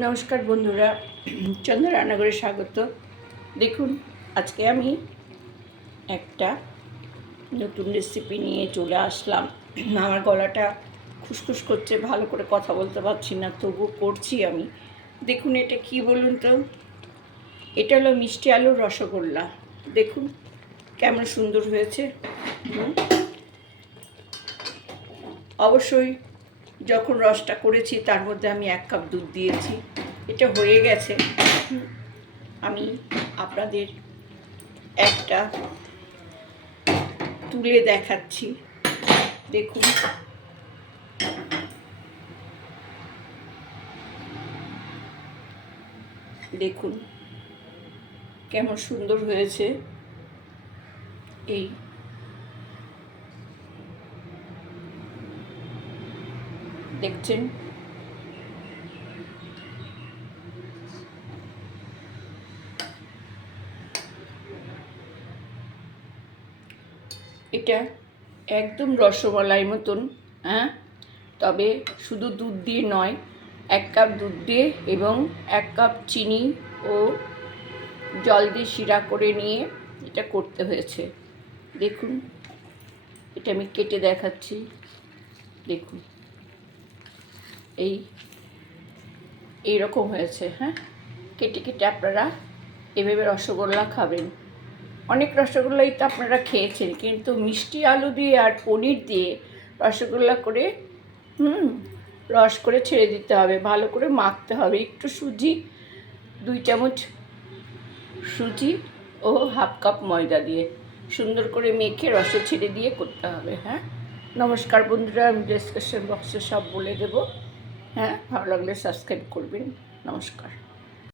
নমস্কার বন্ধুরা, চন্দ্র রান্নাঘরে স্বাগত। দেখুন, আজকে আমি একটা নতুন রেসিপি নিয়ে চলে আসলাম। আমার গলাটা খুসখুস করছে, ভালো করে কথা বলতে পারছি না, তবু করছি আমি। দেখুন, এটা কি বলুন তো? এটা হলো মিষ্টি আলুর রসগোল্লা। দেখুন কেমন সুন্দর হয়েছে। অবশ্যই যখন রসটা করেছি তার মধ্যে আমি 1 কাপ দুধ দিয়েছি। এটা হয়ে গেছে। আমি আপনাদের একটা তুলে দেখাচ্ছি। দেখুন, দেখুন কেমন সুন্দর হয়েছে। এই দেখছেন, এটা একদম রসমালাই মতন। হ্যাঁ, তবে শুধু দুধ দিয়ে নয়, 1 কাপ দুধ দিয়ে এবং 1 কাপ চিনি ও জল দিয়ে শিরা করে নিয়ে এটা করতে হয়েছে। দেখুন, এটা আমি কেটে দেখাচ্ছি। দেখুন, এইরকম হয়েছে। হ্যাঁ, কেটে কেটে আপনারা এভাবে রসগোল্লা খাবেন। অনেক রসগোল্লাই তো আপনারা খেয়েছেন, কিন্তু মিষ্টি আলু দিয়ে আর পনির দিয়ে রসগোল্লা করে রস করে ছেড়ে দিতে হবে, ভালো করে মাখতে হবে। একটু সুজি, 2 চামচ সুজি ও 1/2 কাপ ময়দা দিয়ে সুন্দর করে মেখে রসে ছেড়ে দিয়ে করতে হবে। হ্যাঁ, নমস্কার বন্ধুরা, আমি ডেসক্রিপশন বক্সে সব বলে দেবো। হ্যাঁ, ভালো লাগলে সাবস্ক্রাইব করবেন। নমস্কার।